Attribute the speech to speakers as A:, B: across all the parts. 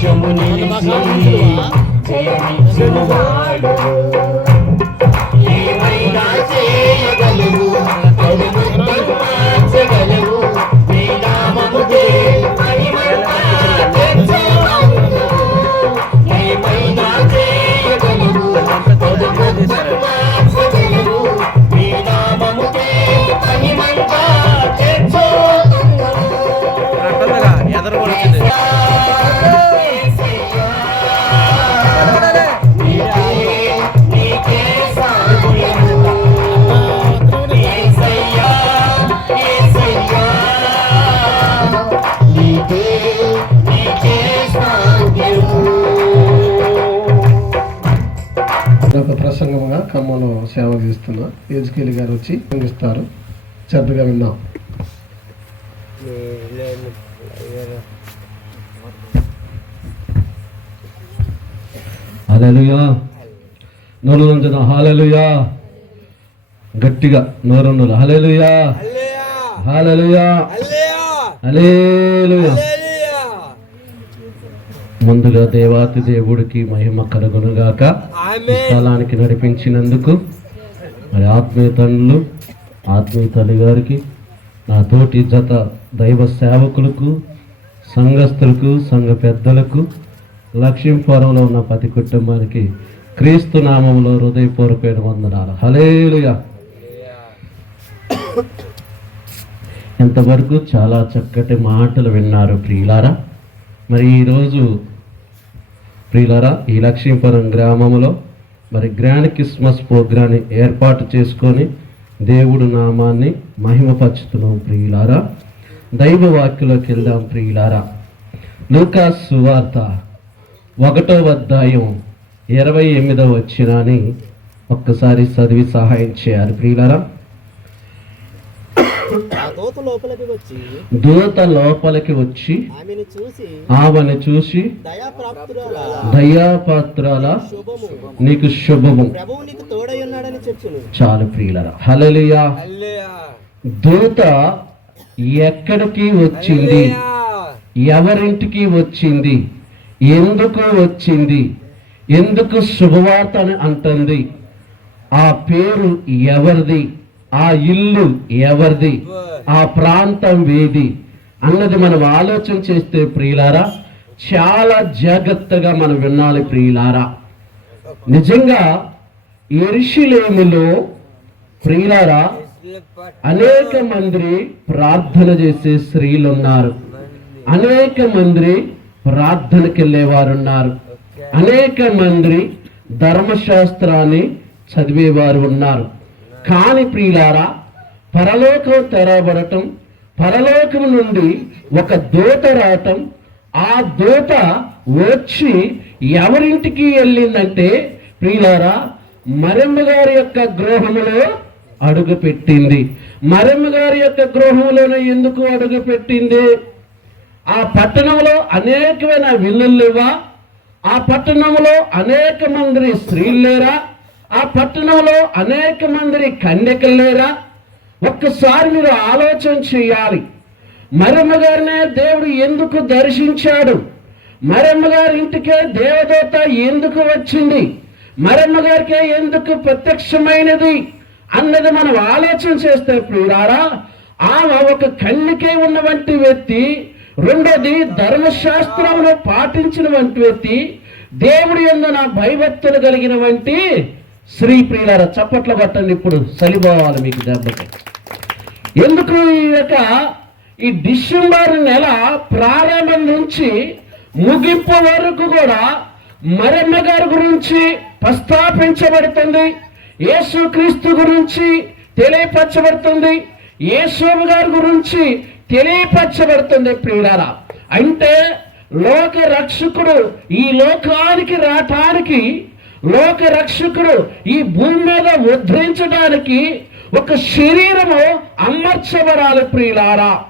A: పక్షము నిలిచి జయమిచ్చువాడు
B: ఖమ్మంలో సేవ చేస్తున్న ఏజ్కేలి గారు వచ్చి ప్రసంగిస్తారు శ్రద్ధగా విన్నాం.
C: హల్లెలూయా. నోరు నుంచిన హాలలుయా గట్టిగా నోరున్నలు హల్లెలూయా. హల్లెలూయా. హల్లెలూయా. ముందుగా దేవాతి దేవుడికి మహిమ కలుగునుగాక స్థలానికి నడిపించినందుకు మరి ఆత్మీయ తండ్రులు ఆత్మీయ తల్లి గారికి నా తోటి జత దైవ సేవకులకు సంఘస్థులకు సంఘ పెద్దలకు లక్ష్మీపురంలో ఉన్న ప్రతి కుటుంబానికి క్రీస్తు నామంలో హృదయపూర్వకమైన వందనాలు. హలేలుయా ఇంతవరకు చాలా చక్కటి మాటలు విన్నారు ప్రియులారా. మరి ఈరోజు ప్రియులరా ఈ లక్ష్మీపురం గ్రామంలో మరి గ్రాండ్ క్రిస్మస్ ప్రోగ్రాన్ని ఏర్పాటు చేసుకొని దేవుడు నామాన్ని మహిమపరుచుతున్నాం ప్రియులారా. దైవ వాక్యలోకి వెళ్దాం ప్రియులారా. లూకాస్ సువార్త ఒకటో అధ్యాయం ఇరవై ఎనిమిదో వచ్చిన అని ఒక్కసారి చదివి సహాయం చేయాలి ప్రియులారా.
D: దోత లోపలికి వచ్చి
C: దూత లోపలికి వచ్చి
D: ఆమెను చూసి
C: ఆమెను చూసి
D: దయాప్రాప్తురాల
C: దయాపాత్రాల నీకు శుభము.
D: ప్రభువు నీకు తోడై ఉన్నాడని చెప్పును.
C: చాలు ప్రియులరా. హల్లెలూయా. దూత ఎక్కడికి వచ్చింది? ఎవరింటికి వచ్చింది? ఎందుకు వచ్చింది? ఎందుకు శుభవార్త అని అంటుంది? ఆ పేరు ఎవరిది? ఆ ఇల్లు ఎవరిది? ఆ ప్రాంతం వేది? అన్నది మనం ఆలోచన చేస్తే ప్రియులారా చాలా జాగ్రత్తగా మనం వినాలి ప్రియులారా. నిజంగా ఎరిశిలేములో ప్రియులారా అనేక మంది ప్రార్థన చేసే స్త్రీలు ఉన్నారు. అనేక మంది ప్రార్థనకి వెళ్ళేవారు ఉన్నారు. అనేక మంది ధర్మశాస్త్రాన్ని చదివేవారు ఉన్నారు. కాని ప్రియులారా పరలోకం తెరబడటం పరలోకం నుండి ఒక దూత రావటం ఆ దూత వచ్చి ఎవరింటికి వెళ్ళిందంటే ప్రియులారా మరమ్మ గారి యొక్క గృహములో అడుగు పెట్టింది మరమ్మ గారి యొక్క గృహంలోనే ఎందుకు అడుగు పెట్టింది ఆ పట్టణంలో అనేకమైన విల్లులు లేవా? ఆ పట్టణంలో అనేక మంది స్త్రీలు లేరా? ఆ పట్టణంలో అనేక మంది కన్యకలు లేరా? ఒక్కసారి మీరు ఆలోచన చేయాలి. మరమ్మ గారినే దేవుడు ఎందుకు దర్శించాడు? మరమ్మ గారి ఇంటికే దేవదూత ఎందుకు వచ్చింది? మరమ్మ గారికే ఎందుకు ప్రత్యక్షమైనది? అన్నది మనం ఆలోచన చేస్తే ప్రియురారా ఆమె ఒక కన్నికే ఉన్నవంటి వ్యక్తి రెండోది ధర్మశాస్త్రంలో పాటించినటువంటి వ్యక్తి దేవుడి ఎందున భయభక్తులు కలిగిన వంటి శ్రీ ప్రియులార చప్పట్లు పట్టండి ఇప్పుడు చలిపోవాలి మీకు దెబ్బకి. ఎందుకు ఈ యొక్క ఈ డిసెంబర్ నెల ప్రారంభం నుంచి ముగింపు వరకు కూడా మరమ్మ గారి గురించి ప్రస్తాపించబడుతుంది యేసుక్రీస్తు గురించి తెలియపరచబడుతుంది యేసోబు గారి గురించి తెలియపరచబడుతుంది ప్రియులారా. అంటే లోక రక్షకుడు ఈ లోకానికి రావటానికి లోక రక్షకుడు ఈ భూమి మీద ఉద్ధరించడానికి ఒక శరీరము అమర్చబడాలి ప్రియులారా.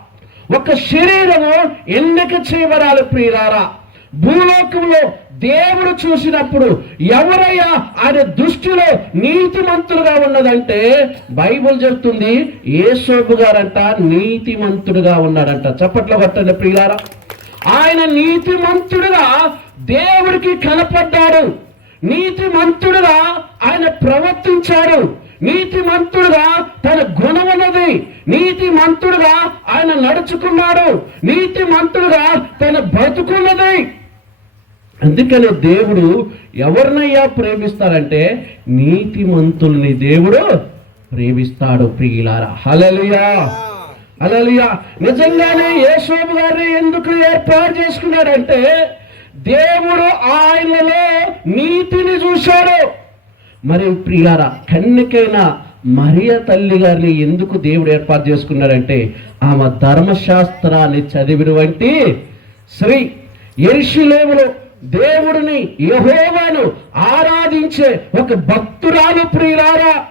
C: ఒక శరీరము ఎన్నిక చేయబడాలి ప్రియులారా. భూలోకంలో దేవుడు చూసినప్పుడు ఎవరయ్యా ఆయన దృష్టిలో నీతిమంతులుగా ఉన్నదంటే బైబిల్ చెప్తుంది ఏసోబు గారంట నీతిమంతుడుగా ఉన్నాడంట. చప్పట్లో పట్టండి ప్రియులారా. ఆయన నీతిమంతుడుగా దేవుడికి కనపడ్డాడు. నీతి మంతుడుగా ఆయన ప్రవర్తించాడు. నీతి మంతుడుగా తన గుణమున్నది నీతిమంతుడుగా ఆయన నడుచుకున్నాడు. నీతి మంతుడుగా తన బతుకున్నది అందుకనే దేవుడు ఎవరినయ్యా ప్రేమిస్తారంటే నీతిమంతుల్ని దేవుడు ప్రేమిస్తాడు ప్రియులారా. హలలుయా అలలియా నిజంగానే యేసోబు గారిని ఎందుకు ఏర్పాటు చేసుకున్నాడంటే దేవుడు ఆయనలో నీతిని చూశాడు. మరి ప్రియారా కన్నికైనా మరియ తల్లి గారిని ఎందుకు దేవుడు ఏర్పాటు చేసుకున్నాడంటే ఆమె ధర్మశాస్త్రాన్ని చదివినవంటి శ్రీ ఎరుషులేములో దేవుడిని యహోవాను ఆరాధించే ఒక భక్తురాలు ప్రియులారా.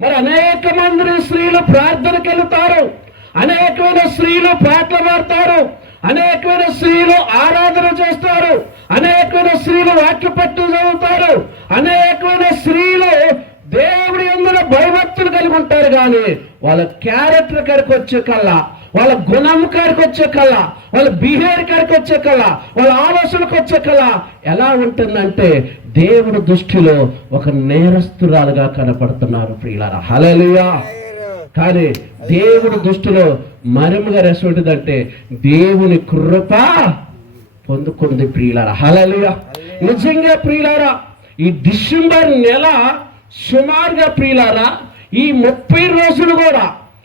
C: మరి అనేక మంది స్త్రీలు ప్రార్థనకెళ్తారు అనేకమైన స్త్రీలు పాటలు పాడతారు అనేకమైన స్త్రీలు ఆరాధన చేస్తారు. అనేకమైన స్త్రీలు వాక్య పట్టు చదువుతారు. అనేకమైన స్త్రీలు దేవుడి ఎందున భయభక్తులు కలిగి ఉంటారు కానీ వాళ్ళ క్యారెక్టర్ కాడికి వచ్చే కల్లా వాళ్ళ గుణం కాడికి వచ్చే కళ వాళ్ళ బిహేవియర్ కాడికి వచ్చే కళ వాళ్ళ ఆలోచనకు వచ్చే కళ ఎలా ఉంటుందంటే దేవుడి దృష్టిలో ఒక నేరస్తురాలుగా కనపడుతున్నారు ప్రియులారా. హల్లెలూయా. కానీ దేవుడి దృష్టిలో మరముగా ఎటువంటిదంటే దేవుని కృప పొందుకుంది ప్రియులారా. హల్లెలూయా. నిజంగా ప్రియులారా ఈ డిసెంబర్ నెల సుమారుగా ప్రియులారా ఈ ముప్పై రోజులు కూడా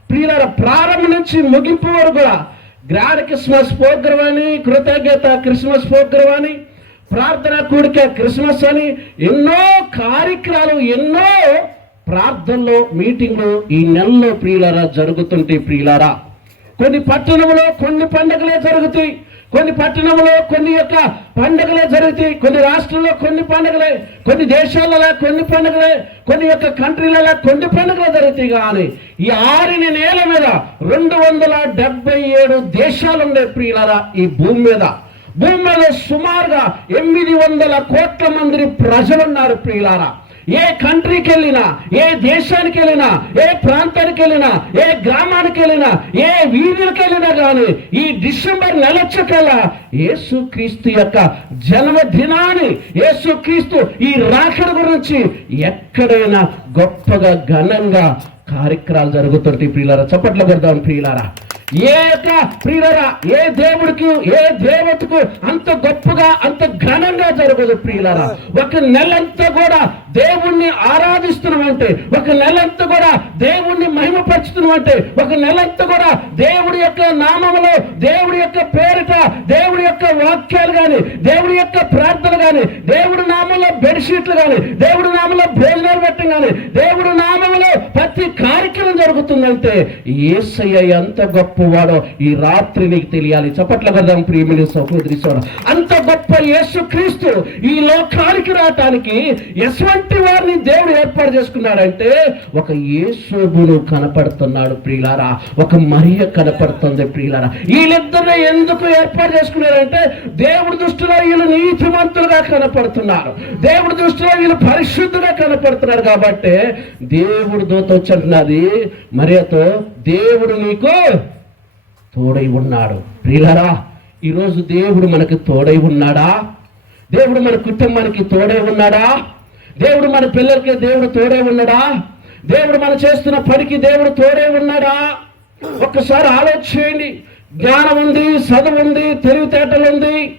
C: ప్రియులారా ప్రారంభం నుంచి ముగింపు వరకు కూడా గ్రాండ్ క్రిస్మస్ ప్రోగ్రామ్ అని కృతజ్ఞత క్రిస్మస్ ప్రోగ్రామ్ అని ప్రార్థన కూడిక క్రిస్మస్ అని ఎన్నో కార్యక్రమాలు ఎన్నో ప్రార్థనలో మీటింగ్లు ఈ నెలలో ప్రియులారా జరుగుతుంటే ప్రియులారా కొన్ని పట్టణంలో కొన్ని పండుగలే జరుగుతాయి కొన్ని పట్టణంలో కొన్ని యొక్క పండుగలే జరుగుతాయి కొన్ని రాష్ట్రాల్లో కొన్ని పండుగలే కొన్ని దేశాలలో కొన్ని పండుగలే కొన్ని యొక్క కంట్రీలలో కొన్ని పండుగలు జరుగుతాయి కానీ ఈ ఆరిని నేల మీద రెండు వందల డెబ్బై ఏడు దేశాలు ఉండే ప్రియులరా ఈ భూమి మీద. భూమి మీద సుమారుగా ఎనిమిది వందల కోట్ల మంది ప్రజలున్నారు ప్రియులారా. ఏ కంట్రీకి వెళ్ళినా ఏ దేశానికి వెళ్ళినా ఏ ప్రాంతానికి వెళ్ళినా ఏ గ్రామానికి వెళ్ళినా ఏ వీధికి వెళ్ళినా కానీ ఈ డిసెంబర్ నెలొచ్చకల్లా యేసుక్రీస్తు యొక్క జన్మదినాన్ని యేసుక్రీస్తు ఈ రాకడ గురించి ఎక్కడైనా గొప్పగా ఘనంగా కార్యక్రమాలు జరుగుతుంటాయి ప్రియులారా. చప్పట్లు కొడదాం ప్రియులారా. ఏ యొక్క ప్రియులరా ఏ దేవుడికి ఏ దేవతకు అంత గొప్పగా అంత ఘనంగా జరగదు ప్రియులరా. ఒక నెలంతా కూడా దేవుణ్ణి ఆరాధిస్తున్నామంటే ఒక నెలంతా కూడా దేవుణ్ణి మహిమపరుచుతున్నామంటే ఒక నెలంతా కూడా దేవుడి యొక్క నామములో దేవుడి యొక్క పేరిట దేవుడి యొక్క వాక్యాలు కానీ దేవుడి యొక్క ప్రార్థనలు కానీ దేవుడి నామంలో బెడ్షీట్లు కానీ దేవుడి నామంలో భోజనాలు పెట్టడం కానీ దేవుడి నామంలో ప్రతి కార్యక్రమం జరుగుతుందంటే ఏసయ్య ఎంత గొప్ప గొప్పవాడో ఈ రాత్రి నీకు తెలియాలి. చప్పట్ల కదాం ప్రియమిని సహోదరి సోడ అంత గొప్ప యేసు క్రీస్తు ఈ లోకానికి రావటానికి ఎటువంటి వారిని దేవుడు ఏర్పాటు చేసుకున్నాడంటే ఒక యేసుబును కనపడుతున్నాడు ప్రియులారా. ఒక మరియ కనపడుతుంది ప్రియులారా. వీళ్ళిద్దరిని ఎందుకు ఏర్పాటు చేసుకున్నారంటే దేవుడి దృష్టిలో వీళ్ళు నీతిమంతులుగా కనపడుతున్నారు. దేవుడి దృష్టిలో వీళ్ళు పరిశుద్ధుగా కనపడుతున్నారు కాబట్టి దేవుడు దూత వచ్చంటున్నది మరియతో దేవుడు నీకు తోడై ఉన్నాడు. ప్రియులరా ఈరోజు దేవుడు మనకు తోడై ఉన్నాడా? దేవుడు మన కుటుంబానికి తోడై ఉన్నాడా? దేవుడు మన పిల్లలకి దేవుడు తోడే ఉన్నాడా? దేవుడు మనం చేస్తున్న పనికి దేవుడు తోడై ఉన్నాడా? ఒక్కసారి ఆలోచించండి. జ్ఞానం ఉంది చదువు ఉంది తెలివితేటలు ఉంది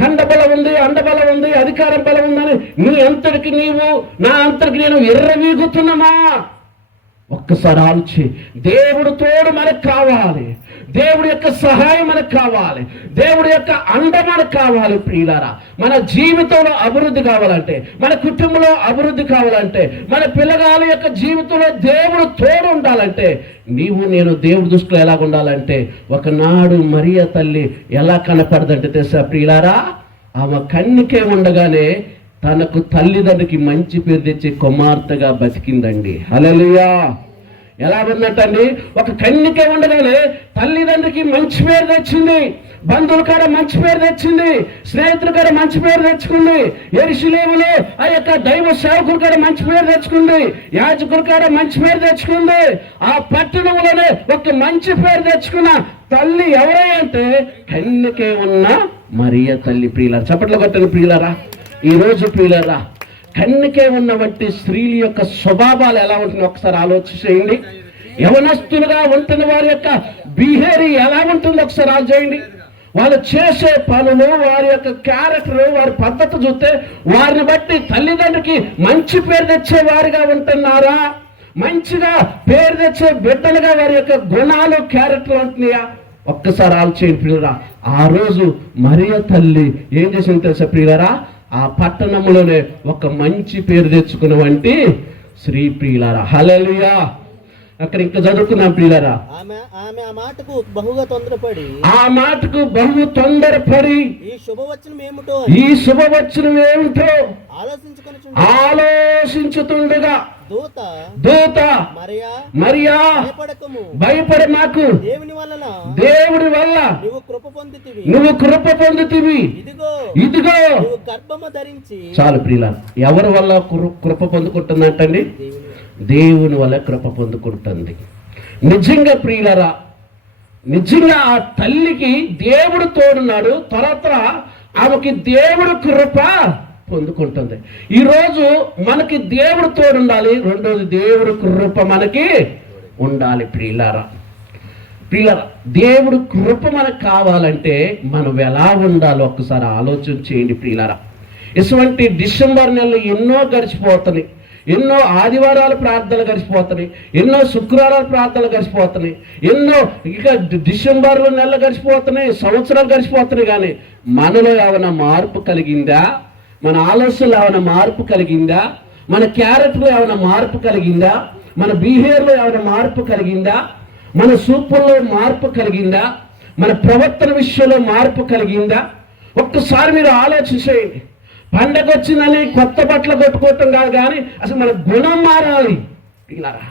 C: ఖండబలం ఉంది అండబలం ఉంది అధికారం బలం ఉందని నీ అంతటికి నీవు నా అంతటికి నేను ఎర్రవీగుతున్నామా ఒక్కసారి ఆలోచి దేవుడు తోడు మనకు కావాలి. దేవుడి యొక్క సహాయం మనకు కావాలి. దేవుడి యొక్క అండ మనకు కావాలి ప్రియులారా. మన జీవితంలో అభివృద్ధి కావాలంటే మన కుటుంబంలో అభివృద్ధి కావాలంటే మన పిల్లగాల యొక్క జీవితంలో దేవుడు తోడు ఉండాలంటే నీవు నేను దేవుడి దృష్టిలో ఎలా ఉండాలంటే ఒకనాడు మరియ తల్లి ఎలా కనపడదంటే తెలుసా ప్రియులారా? ఆమె కన్నికే ఉండగానే తనకు తల్లిదండ్రికి మంచి పేరు తెచ్చే కుమార్తెగా బతికిందండి. హల్లెలూయా! ఎలా ఉందంటండి? ఒక కన్నికే ఉండగానే తల్లిదండ్రికి మంచి పేరు తెచ్చింది. బంధువుల కాడ మంచి పేరు తెచ్చింది. స్నేహితుల కాడ మంచి పేరు తెచ్చుకుంది. ఎరుసలేములో ఆ యొక్క దైవ సేవకుల కాడ మంచి పేరు తెచ్చుకుంది. యాజకుల కాడ మంచి పేరు తెచ్చుకుంది. ఆ పట్టణంలోనే ఒక మంచి పేరు తెచ్చుకున్న తల్లి ఎవరై అంటే కన్నికే ఉన్న మరియ తల్లి ప్రియులారా. చప్పట్లు కొట్టని ప్రియులారా. ఈ రోజు ప్రియులారా కన్నికే ఉన్న వంటి స్త్రీల యొక్క స్వభావాలు ఎలా ఉంటుందో ఒకసారి ఆలోచించేయండి. యవనస్తులుగా ఉంటున్న వారి యొక్క బిహేవియర్ ఎలా ఉంటుందో ఒకసారి ఆలోచేయండి వాళ్ళు చేసే పనులు వారి యొక్క క్యారెక్టర్ వారి పద్ధతి చూస్తే వారిని బట్టి తల్లిదండ్రికి మంచి పేరు తెచ్చే వారిగా ఉంటున్నారా? మంచిగా పేరు తెచ్చే బిడ్డలుగా వారి యొక్క గుణాలు క్యారెక్టర్ ఉంటున్నాయా? ఒక్కసారి ఆలోచన ప్రియురా ఆ రోజు మరియ తల్లి ఏం చేసింది తెలుసా ప్రియులరా? ఆ పట్టణంలోనే ఒక మంచి పేరు తెచ్చుకున్న వంటి శ్రీ ప్రియులారా. హల్లెలూయా. అక్కడ ఇంకా చదువుకున్నాం ప్రియులారా.
D: ఆమె ఆమె ఆ మాటకు బహుగా తొందరపడి.
C: ఆ మాటకు బహు తొందరపడి
D: ఈ శుభవచనం ఏమిటో
C: ఈ శుభవచనం ఏమిటో
D: ఆలోచించుకొని
C: ఆలోచించుతుండగా
D: దూత
C: దూత
D: మరియా
C: మరియా
D: భయపడకము.
C: భయపడి మాకు
D: దేవుని వలన
C: దేవుడి వల్ల
D: నీవు కృప పొందితివి.
C: నువ్వు కృప పొందుతీవి.
D: ఇదిగో
C: ఇదిగో
D: నువ్వు గర్భము ధరించి
C: చాలు ప్రియుల ఎవరి వల్ల కృప పొందుకుంటుందంటండి?
D: దేవుని
C: దేవుని వల్ల కృప పొందుకుంటుంది. నిజంగా ప్రియులరా నిజంగా ఆ తల్లికి దేవుడు తోడున్నాడు. తర్వాత ఆమెకి దేవుడు కృప పొందుకుంటుంది. ఈరోజు మనకి దేవుడు తోడుండాలి. రెండోది దేవుడు కృప మనకి ఉండాలి ప్రియులారా. ప్రియులారా దేవుడు కృప మనకు కావాలంటే మనం ఎలా ఉండాలో ఒక్కసారి ఆలోచన చేయండి ప్రియులారా. ఇటువంటి డిసెంబర్ నెలలు ఎన్నో గడిచిపోతున్నాయి. ఎన్నో ఆదివారాలు ప్రార్థనలు గడిచిపోతున్నాయి. ఎన్నో శుక్రవారాలు ప్రార్థనలు గడిచిపోతున్నాయి. ఎన్నో ఇక డి- డిసెంబర్ నెలలు గడిచిపోతున్నాయి. సంవత్సరాలు గడిచిపోతున్నాయి కానీ మనలో ఏమైనా మార్పు కలిగిందా? మన ఆలోచనలో ఏమైనా మార్పు కలిగిందా? మన క్యారెక్టర్లో ఏమైనా మార్పు కలిగిందా? మన బిహేవియర్లో ఏమైనా మార్పు కలిగిందా? మన సూపుల్లో మార్పు కలిగిందా? మన ప్రవర్తన విషయంలో మార్పు కలిగిందా? ఒక్కసారి మీరు ఆలోచించేయండి. పండగ వచ్చిందని కొత్త బట్టలు కొట్టుకోవటం కాదు కానీ అసలు మన గుణం మారాలి. ప్రియులారా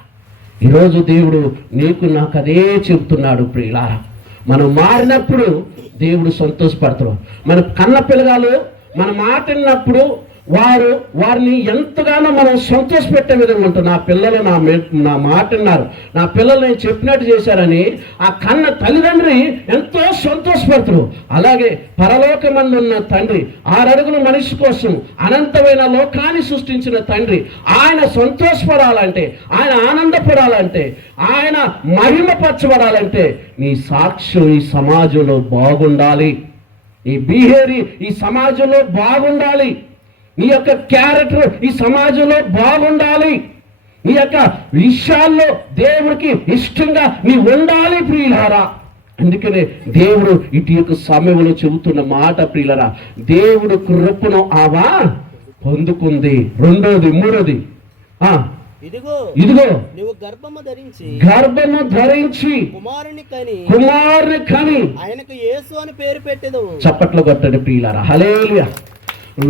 C: ఈరోజు దేవుడు నీకు నాకు అదే చెబుతున్నాడు ప్రియులారా. మనం మారినప్పుడు దేవుడు సంతోషపడతాడు. మన కన్న పిల్లగాలు మన మాటిన్నప్పుడు వారు వారిని ఎంతగానో మనం సంతోషపెట్టే విధంగా ఉంటుంది. నా పిల్లలు నా మె- నా మాటిన్నారు నా పిల్లలు నేను చెప్పినట్టు చేశారని ఆ కన్న తల్లిదండ్రి ఎంతో సంతోషపడతారు. అలాగే పరలోకమందు ఉన్న తండ్రి ఆరడుగుల మనిషి కోసం అనంతమైన లోకాన్ని సృష్టించిన తండ్రి ఆయన సంతోషపడాలంటే ఆయన ఆనందపడాలంటే ఆయన మహిమపరచబడాలంటే నీ సాక్ష్యం ఈ సమాజంలో బాగుండాలి. ఈ బిహేవియర్ ఈ సమాజంలో బాగుండాలి. నీ యొక్క క్యారెక్టర్ ఈ సమాజంలో బాగుండాలి. నీ యొక్క విషయాల్లో దేవుడికి ఇష్టంగా నీ ఉండాలి ప్రియులారా. అందుకనే దేవుడు ఇటు యొక్క సమయంలో చెబుతున్న మాట ప్రియులరా దేవుడు కృపను ఆవా పొందుకుంది. రెండోది మూడోది ఆ
D: ఇదిగో
C: ఇదిగో
D: నువ్వు గర్భము ధరించి
C: గర్భము ధరించి
D: కుమారుని కని
C: కుమారుని కని
D: ఆయనకు యేసు అని పేరు పెట్టెదవు.
C: చప్పట్లు కొట్టండి ప్రియులారా. హలేలుయా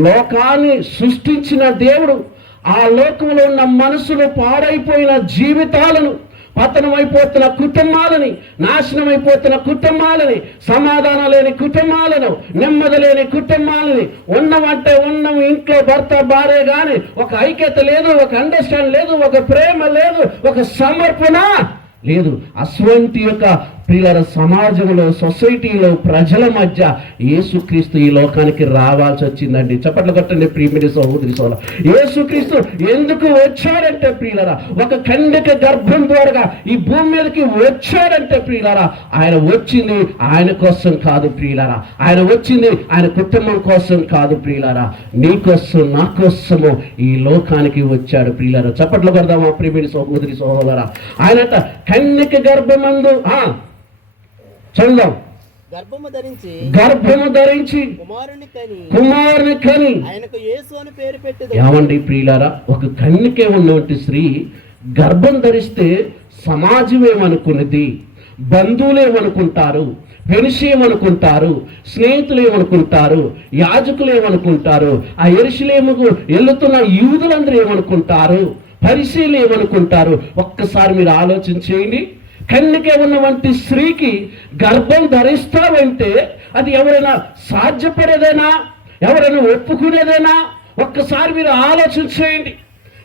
C: లోకాన్ని సృష్టించిన దేవుడు ఆ లోకంలో ఉన్న మనసులు పాడైపోయిన జీవితాలను పతనమైపోతున్న కుటుంబాలని నాశనమైపోతున్న కుటుంబాలని సమాధానం లేని కుటుంబాలను నెమ్మది లేని కుటుంబాలని ఉన్నవంటే ఉన్నం ఇంట్లో భర్త భార్య కానీ ఒక ఐక్యత లేదు ఒక అండర్స్టాండ్ లేదు ఒక ప్రేమ లేదు ఒక సమర్పణ లేదు. అటువంటి యొక్క పిల్లల సమాజంలో సొసైటీలో ప్రజల మధ్య యేసుక్రీస్తు ఈ లోకానికి రావాల్సి వచ్చిందండి. చప్పట్లు కొట్టండి ప్రియమిడి సహోదరి సోల యేసుక్రీస్తు ఎందుకు వచ్చాడంటే ప్రియులరా ఒక ఖండిక గర్భం ద్వారా ఈ భూమి మీదకి వచ్చాడంటే ప్రియులరా ఆయన వచ్చింది ఆయన కోసం కాదు ప్రియులరా. ఆయన వచ్చింది ఆయన కుటుంబం కోసం కాదు ప్రియులరా. నీ కోసం నా కోసము ఈ లోకానికి వచ్చాడు ప్రియులరా. చప్పట్లు కొడదామా ప్రియమిడి సహోదరి సోదరా ఆయనట కన్యక గర్భమందు ఆ చదువుదాం
D: గర్భము ధరించి
C: గర్భము ధరించి
D: కుమారుని కని
C: కుమారుని కని
D: ఆయనకు యేసు అని పేరు
C: ఏమండి ప్రియులారా ఒక కన్యకే ఉన్నటువంటి స్త్రీ గర్భం ధరిస్తే సమాజం ఏమనుకున్నది బంధువులు ఏమనుకుంటారు స్నేహితులు ఏమనుకుంటారు యాజకులు ఏమనుకుంటారు ఆ ఎరుసలేముకు వెళ్తున్న యూదులందరూ ఏమనుకుంటారు పరిశీలి ఏమనుకుంటారు ఒక్కసారి మీరు ఆలోచన చేయండి కన్నికే ఉన్నవంటి స్త్రీకి గర్భం ధరిస్తావంటే అది ఎవరైనా సాధ్యపడేదేనా? ఎవరైనా ఒప్పుకునేదేనా? ఒక్కసారి మీరు ఆలోచించేయండి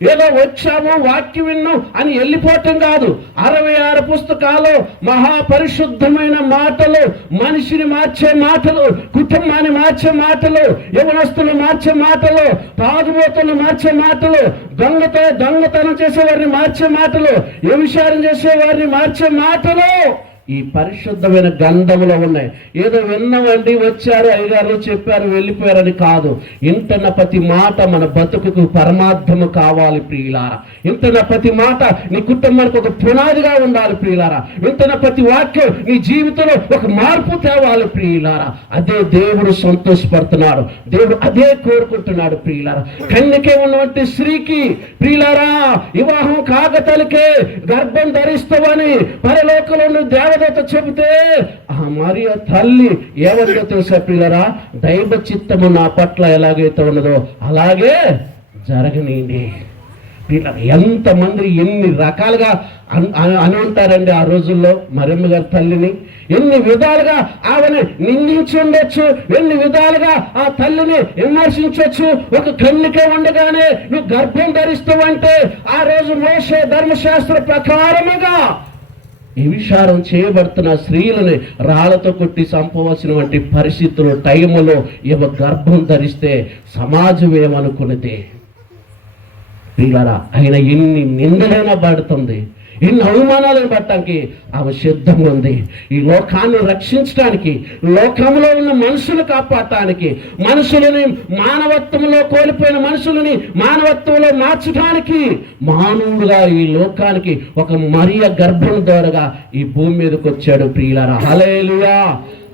C: ఏదో వచ్చాము వాక్యం విన్నాం అని వెళ్ళిపోవటం కాదు. అరవై ఆరు పుస్తకాలు మహాపరిశుద్ధమైన మాటలు మనిషిని మార్చే మాటలు కుటుంబాన్ని మార్చే మాటలు యవనస్తులు మార్చే మాటలు తాగుబోతులు మార్చే మాటలు దొంగత దొంగతనం చేసేవారిని మార్చే మాటలు వ్యభిచారం చేసేవారిని మార్చే మాటలు. ఈ పరిశుద్ధమైన గంధములో ఉన్నాయి. ఏదో విన్నామండి వచ్చారు అయ్యగారు చెప్పారు వెళ్ళిపోయారని కాదు. ఇంటన్న ప్రతి మాట మన బతుకుకు పరమార్థము కావాలి ప్రియులారా. ఇంటన్న ప్రతి మాట నీ కుటుంబానికి ఒక పునాదిగా ఉండాలి ప్రియులారా. ఇంటన్న ప్రతి వాక్యం నీ జీవితంలో ఒక మార్పు తేవాలి ప్రియులారా. అదే దేవుడు సంతోషపడుతున్నాడు. దేవుడు అదే కోరుకుంటున్నాడు ప్రియులారా. కన్నికే ఉన్నటువంటి స్త్రీకి ప్రియులారా వివాహం కాకతలికే గర్భం ధరిస్తావని పరలోకంలో దేవ దేవదూత చెబితే ఆ మరియ తల్లి ఏమందో తెలుసా పిల్లరా? దైవ చిత్తము నా పట్ల ఎలాగైతే ఉన్నదో అలాగే జరగనీయండి. ప్రియులారా ఎంతమంది ఎన్ని రకాలుగా అని ఉంటారండి ఆ రోజుల్లో మరమ్మ గారి తల్లిని. ఎన్ని విధాలుగా ఆమెను నిందించి ఉండొచ్చు ఎన్ని విధాలుగా ఆ తల్లిని విమర్శించవచ్చు ఒక కన్నిక ఉండగానే నువ్వు గర్భం ధరిస్తావంటే ఆ రోజు మోసే ధర్మశాస్త్ర ప్రకారముగా విషారం చేయబడుతున్న స్త్రీలని రాళ్ళతో కొట్టి చంపవలసినటువంటి పరిస్థితులు టైములో ఇవ గర్భం ధరిస్తే సమాజం ఏమనుకున్నది? పిల్లరా ఆయన ఎన్ని నిందలైనా పడుతుంది. ఎన్ని అవమానాలను పట్టడానికి ఆమె సిద్ధంగా ఉంది. ఈ లోకాన్ని రక్షించడానికి లోకంలో ఉన్న మనుషులు కాపాడటానికి మనుషులని మానవత్వంలో కోల్పోయిన మనుషులని మానవత్వంలో మార్చడానికి మానవుడుగా ఈ లోకానికి ఒక మరియ గర్భం ద్వారాగా ఈ భూమి మీదకి వచ్చాడు ప్రియుల హలేలుయా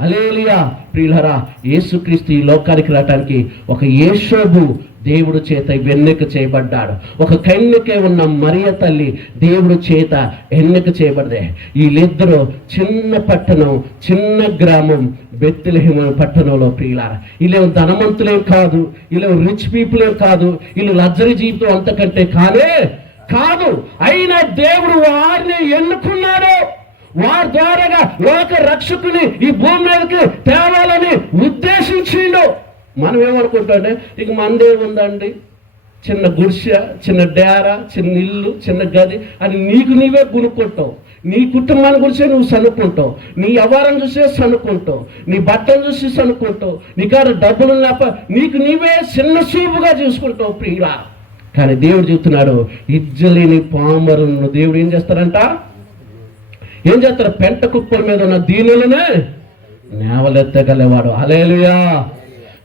C: అలేలియా ప్రియులరా యేసుక్రీస్తు ఈ లోకానికి రావటానికి ఒక యేషోబు దేవుడు చేత వెన్నెక చేయబడ్డాడు. ఒక కన్యకే ఉన్న మరియ తల్లి దేవుడు చేత ఎన్నిక చేయబడ్డే వీళ్ళిద్దరూ చిన్న పట్టణం చిన్న గ్రామం బెత్తిలహిమ పట్టణంలో ప్రియులారా. వీళ్ళేం ధనవంతులేం కాదు వీళ్ళేం రిచ్ పీపులేం కాదు వీళ్ళు లగ్జరీ జీవితం అంతకంటే కాదే కాదు. అయినా దేవుడు వారిని ఎన్నుకున్నాడు. వారి ద్వారాగా లోక రక్షకుని ఈ భూమి మీదకి తేవాలని ఉద్దేశించిండు. మనం ఏమనుకుంటాంటే ఇక మందే ఉందండి. చిన్న గుడిసె చిన్న డేరా చిన్న ఇల్లు చిన్న గది అని నీకు నీవే గునుక్కుంటావు. నీ కుటుంబాన్ని గురిసే నువ్వు సనుక్కుంటావు. నీ వ్యవహారం చూసే సనుక్కుంటావు. నీ బట్టలు చూసి సనుక్కుంటావు. నీ కాడ డబ్బులు లేప నీకు నీవే చిన్న చూపుగా చూసుకుంటావు ప్రియుడా. కానీ దేవుడు చెప్తున్నాడు ఇజ్జలేని పామరులను దేవుడు ఏం చేస్తారంట ఏం చేస్తారు? పెంట కుప్పల మీద ఉన్న దీనులనే నేవలెత్తగలవాడు. అలేలుయా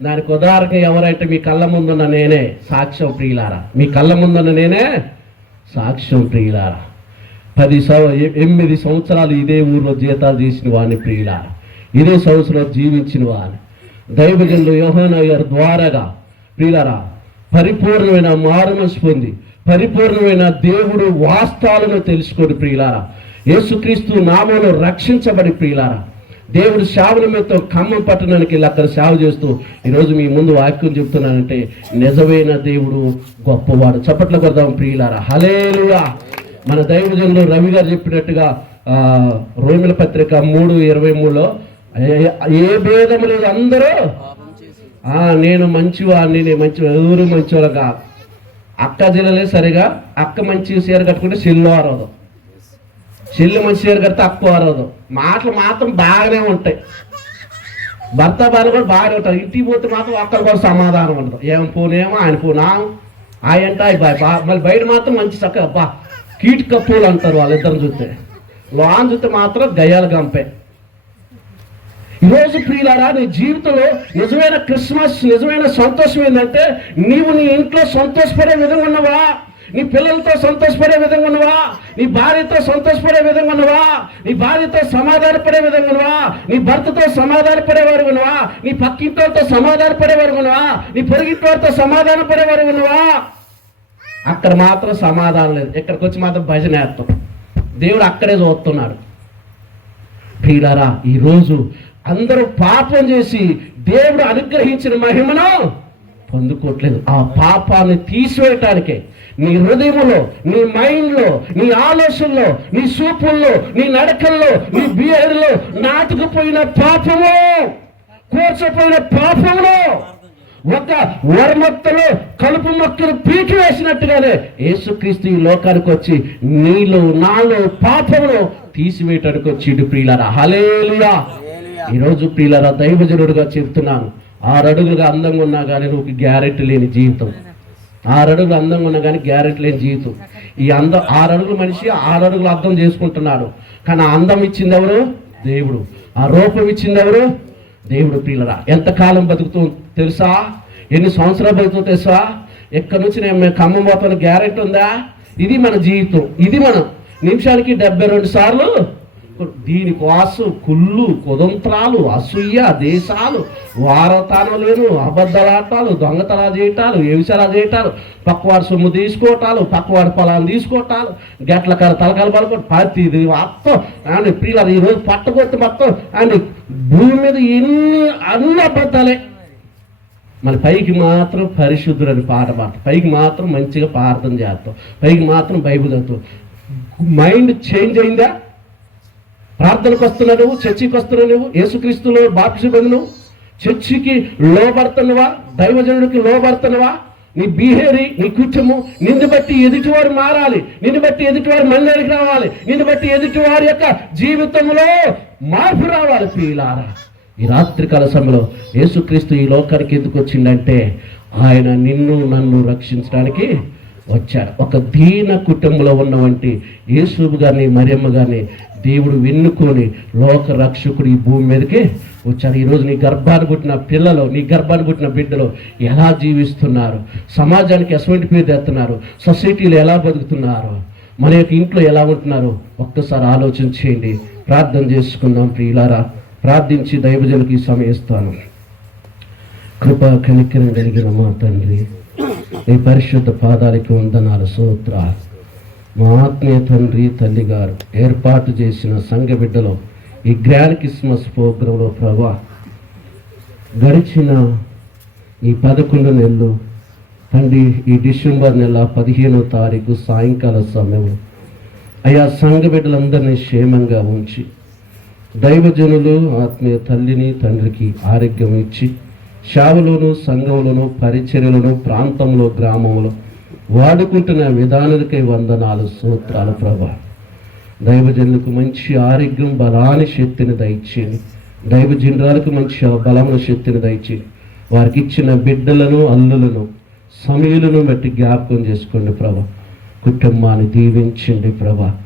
C: దానికి ఉదాహరణ ఎవరైతే మీ కళ్ళ ముందున్న నేనే? సాక్ష్యం ప్రియులారా. మీ కళ్ళ ముందున్న నేనే? సాక్ష్యం ప్రియులారా. పది సంవ ఎనిమిది సంవత్సరాలు ఇదే ఊర్లో జీతాలు చేసిన వాడిని ప్రియులారా. ఇదే సంవత్సరం జీవించిన వాడిని. దైవజనులు యోహన గారి ద్వారాగా ప్రియులారా పరిపూర్ణమైన మారుమనసు పొంది పరిపూర్ణమైన దేవుడు వాస్తాలను తెలుసుకోండి ప్రియులారా యేసుక్రీస్తు నామంలో రక్షించబడి ప్రియులారా దేవుడు శావుల మీద ఖమ్మం పట్టణానికి వెళ్ళి అక్కడ సేవ చేస్తూ ఈరోజు మీ ముందు వాక్యం చెప్తున్నానంటే నిజమైన దేవుడు గొప్పవాడు. చప్పట్లు కొడదాం ప్రియులారా. హలేలుగా మన దైవజనులు రవి గారు చెప్పినట్టుగా రోమిల పత్రిక మూడు ఇరవై మూడులో ఏ- ఏ భేదం లేదు అందరూ. నేను మంచివాడిని నేను మంచి ఎవరు మంచివాళ్ళం అక్క జిల్లలే సరిగా అక్క మంచి చీర కట్టుకుంటే చెల్లు ఆరోదు చెల్లి మంచిగారు చీర కడితే అరవదు మాటలు మాత్రం బాగానే ఉంటాయి. భర్త భార్య కూడా బాగానే ఉంటారు. ఇంటికి పోతే మాత్రం ఒక్కరి కూడా సమాధానం ఉండదు. ఏం పోనేమో ఆయన పోనా ఆయంట మళ్ళీ బయట మాత్రం మంచి చక్కగా అబ్బా కీట్ కప్పులు అంటారు వాళ్ళిద్దరు చూస్తే. లోన్ చూస్తే మాత్రం గయ్యాలు గంపే. ఈరోజు ప్రియులారా నీ జీవితంలో నిజమైన క్రిస్మస్ నిజమైన సంతోషం ఏంటంటే నీవు నీ ఇంట్లో సంతోషపడే విధంగా ఉన్నవా? నీ పిల్లలతో సంతోషపడే విధంగా ఉన్నవా? నీ భార్యతో సంతోషపడే విధంగా ఉన్నవా? నీ భార్యతో సమాధానపడే విధంగా ఉన్నవా? నీ భర్తతో సమాధానపడేవారు ఉన్నవా? నీ పక్కింటితో సమాధానపడేవారు ఉన్నవా? నీ పొరుగింటితో సమాధాన పడేవారు ఉన్నవా? అక్కడ మాత్రం సమాధానం లేదు. ఇక్కడికి వచ్చి మాత్రం భజన వేస్తాం. దేవుడు అక్కడే చూస్తున్నాడు. ప్రియులారా ఈరోజు అందరూ పాపం చేసి దేవుడు అనుగ్రహించిన మహిమను పొందుకోవట్లేదు. ఆ పాపాన్ని తీసివేయటానికే నీ హృదయంలో నీ మైండ్లో నీ ఆలోచనలో నీ చూపుల్లో నీ నడకల్లో నీ బిహేవియర్లో నాటుకుపోయిన పాపము కూర్చోపోయిన పాపంలో ఒక వరమొత్తలో కలుపు మొక్కలు పీకి వేసినట్టుగానే యేసుక్రీస్తు ఈ లోకానికి వచ్చి నీలో నాలో పాపమును తీసివేయటానికి వచ్చి ప్రియులారా. హలేలుయా ఈరోజు ప్రియులారా దైవజనుడుగా చెప్తున్నాను ఆరు అందంగా ఉన్నా కానీ నువ్వు గ్యారెంటీ లేని జీవితం. ఆరు అడుగులు అందంగా ఉన్నా కానీ గ్యారెంటీ లేని జీవితం. ఈ అందం ఆరడుగుల మనిషి ఆరు అడుగులు అర్థం చేసుకుంటున్నాడు. కానీ అందం ఇచ్చింది ఎవరు? దేవుడు. ఆ రూపం ఇచ్చింది ఎవరు? దేవుడు ప్రియులరా. ఎంతకాలం బతుకుతూ తెలుసా? ఎన్ని సంవత్సరాలు బతుకుతూ తెలుసా? ఎక్కడి నుంచి నేను ఖమ్మం పోతాను గ్యారెంటీ ఉందా? ఇది మన జీవితం. ఇది మనం. నిమిషానికి డెబ్బై రెండు సార్లు దీనికోసం కుళ్ళు కుదంత్రాలు అసూయ దేశాలు వారతానలేను అబద్ధలాటాలు దొంగతలా చేయటాలు వ్యవిచారా చేయటాలు పక్కవాడు సొమ్ము తీసుకోవటాలు పక్కవాడి పొలాన్ని తీసుకోవటాలు గట్ల కర తలకాలు పడుకోవడం ప్రతి ఇది మొత్తం అండ్ పిల్లలు ఈరోజు పట్టగొట్టి మొత్తం అండ్ భూమి మీద ఎన్ని అన్ని అబద్ధాలే. మన పైకి మాత్రం పరిశుద్ధుడు అని పాట పాడతాం. పైకి మాత్రం మంచిగా ప్రార్థన చేస్తాం. పైకి మాత్రం బైబుల్ చదువుతాం. మైండ్ చేంజ్ అయిందా? ప్రార్థనకు వస్తున్నావు నువ్వు చర్చికి వస్తున్నావు నువ్వు యేసుక్రీస్తులో బాప్సి నువ్వు చర్చికి లోబడుతున్నవా దైవజనుడికి లోబడుతున్నవా నీ బిహేవి నీ కుటుంబం నిన్ను బట్టి ఎదుటివారు మారాలి. నిన్ను బట్టి ఎదుటివారు మందిరికి రావాలి. నిన్ను బట్టి ఎదుటివారి యొక్క జీవితంలో మార్పు రావాలి పీలారా ఈ రాత్రికాల సమయంలో యేసుక్రీస్తు ఈ లోకానికి ఎందుకు వచ్చిందంటే ఆయన నిన్ను నన్ను రక్షించడానికి వచ్చాడు ఒక దీన కుటుంబంలో ఉన్నవంటి యేసుబు గారిని మరియమ్మ గారిని దేవుడు వెన్నుకొని లోక రక్షకుడు ఈ భూమి మీదకి వచ్చాడు ఈరోజు నీ గర్భాన్ని పుట్టిన పిల్లలు నీ గర్భాన్ని పుట్టిన బిడ్డలు ఎలా జీవిస్తున్నారు? సమాజానికి ఎటువంటి పేరు తెస్తున్నారు. సొసైటీలో ఎలా బతుకుతున్నారు? మన యొక్క ఇంట్లో ఎలా ఉంటున్నారు? ఒక్కసారి ఆలోచన చేయండి. ప్రార్థన చేసుకుందాం ప్రియులారా. ప్రార్థించి దైవజనకి సమయిస్తాను కృప కనికరం కలిగిన మా తండ్రి. నీ పరిశుద్ధ పాదాలకి వందనాలు సూత్ర. మా ఆత్మీయ తండ్రి తల్లి గారు ఏర్పాటు చేసిన సంఘ బిడ్డలో ఈ గ్రాండ్ క్రిస్మస్ ప్రోగ్రాంలో ప్రభా గడిచిన ఈ పదకొండు నెలలు తండ్రి ఈ డిసెంబర్ నెల పదిహేనో తారీఖు సాయంకాల సమయం అయా సంఘ బిడ్డలందరినీ క్షేమంగా ఉంచి దైవజనులు ఆత్మీయ తల్లిని తండ్రికి ఆరోగ్యం ఇచ్చి శావలోను సంఘంలోను పరిచర్యలను ప్రాంతంలో గ్రామంలో వాడుకుంటున్న విధానాలకై వందనాలు సూత్రాలు ప్రభా. దైవజనులకు మంచి ఆరోగ్యం బలాన్ని శక్తిని దయచేయండి. దైవజనురాలకు మంచి బలమున శక్తిని దయచేయండి. వారికి ఇచ్చిన బిడ్డలను అల్లులను సమయులను బట్టి జ్ఞాపకం చేసుకోండి ప్రభా. కుటుంబాన్ని దీవించండి ప్రభా.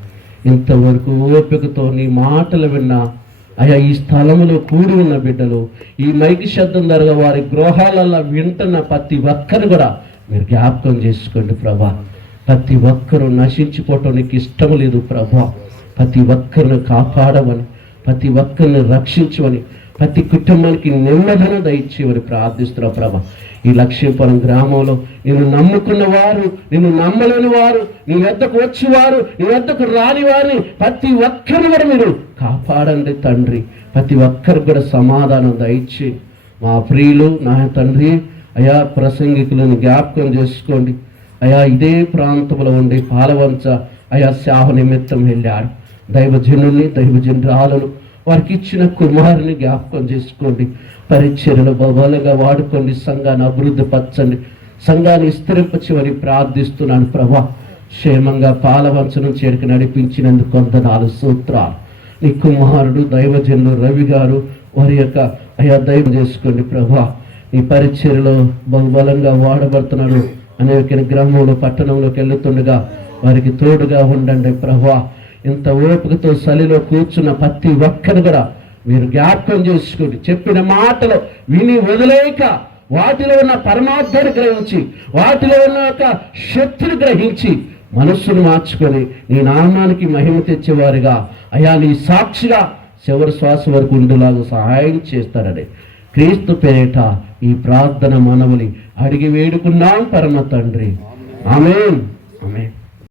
C: ఇంతవరకు ఓపికతో నీ మాటలు విన్నా అయా ఈ స్థలములో కూడి ఉన్న బిడ్డలు ఈ మైకి శబ్దం ద్వారా వారి గృహాలలో వింటున్న ప్రతి ఒక్కరు కూడా మీరు జ్ఞాపకం చేసుకోండి ప్రభా. ప్రతి ఒక్కరూ నశించిపోవటం నీకు ఇష్టం లేదు ప్రభా. ప్రతి ఒక్కరిని కాపాడమని ప్రతి ఒక్కరిని రక్షించమని ప్రతి కుటుంబానికి నెమ్మదిన దయచేవారు ప్రార్థిస్తున్నావు ప్రభ. ఈ లక్ష్మీపురం గ్రామంలో నిన్ను నమ్ముకున్న వారు నిన్ను నమ్మలేని వారు నీ వద్దకు వచ్చేవారు నీ వద్దకు రాని వారిని ప్రతి ఒక్కరిని కూడా మీరు కాపాడండి తండ్రి. ప్రతి ఒక్కరికి కూడా సమాధానం దయచి మా ప్రియులు నా తండ్రి అయా ప్రసంగికులను జ్ఞాపకం చేసుకోండి. అయా ఇదే ప్రాంతంలో ఉండి పాలవంచ అయా శాహ నిమిత్తం వెళ్ళాడు. దైవజనుల్ని దైవజనురాలను వారికి ఇచ్చిన కుమారుని జ్ఞాపకం చేసుకోండి. పరిచర్యలు బలగా వాడుకోండి. సంఘాన్ని అభివృద్ధి పరచండి సంఘాన్ని విస్తరింపచేవని ప్రార్థిస్తున్నాను ప్రభా. క్షేమంగా పాలవంచ నుంచి ఎడికి నడిపించినందుకు నాలుగు సూత్రాలు. నీ కుమారుడు దైవజనులు రవి గారు వారి యొక్క అయా దైవం చేసుకోండి ప్రభా. ఈ పరిచర్యలో బహుబలంగా వాడబడుతున్నాడు. అనేక గ్రామంలో పట్టణంలోకి వెళ్తుండగా వారికి తోడుగా ఉండండి ప్రభా. ఇంత ఓపికతో చలిలో కూర్చున్న ప్రతి ఒక్కరు కూడా మీరు జ్ఞాపకం చేసుకోండి చెప్పిన మాటలు విని వదిలేక వాటిలో ఉన్న పరమార్థాన్ని గ్రహించి వాటిలో ఉన్న యొక్క శక్తిని గ్రహించి మనస్సును మార్చుకొని నీ నామానికి మహిమ తెచ్చేవారుగా. అయా నీ సాక్షిగా చివరి శ్వాస వరకు ఉండేలాగా సహాయం చేస్తారని క్రీస్తు పేరిట ఈ ప్రార్థన మనవుని అడిగి వేడుకున్నాం పరమ తండ్రి. ఆమె ఆమె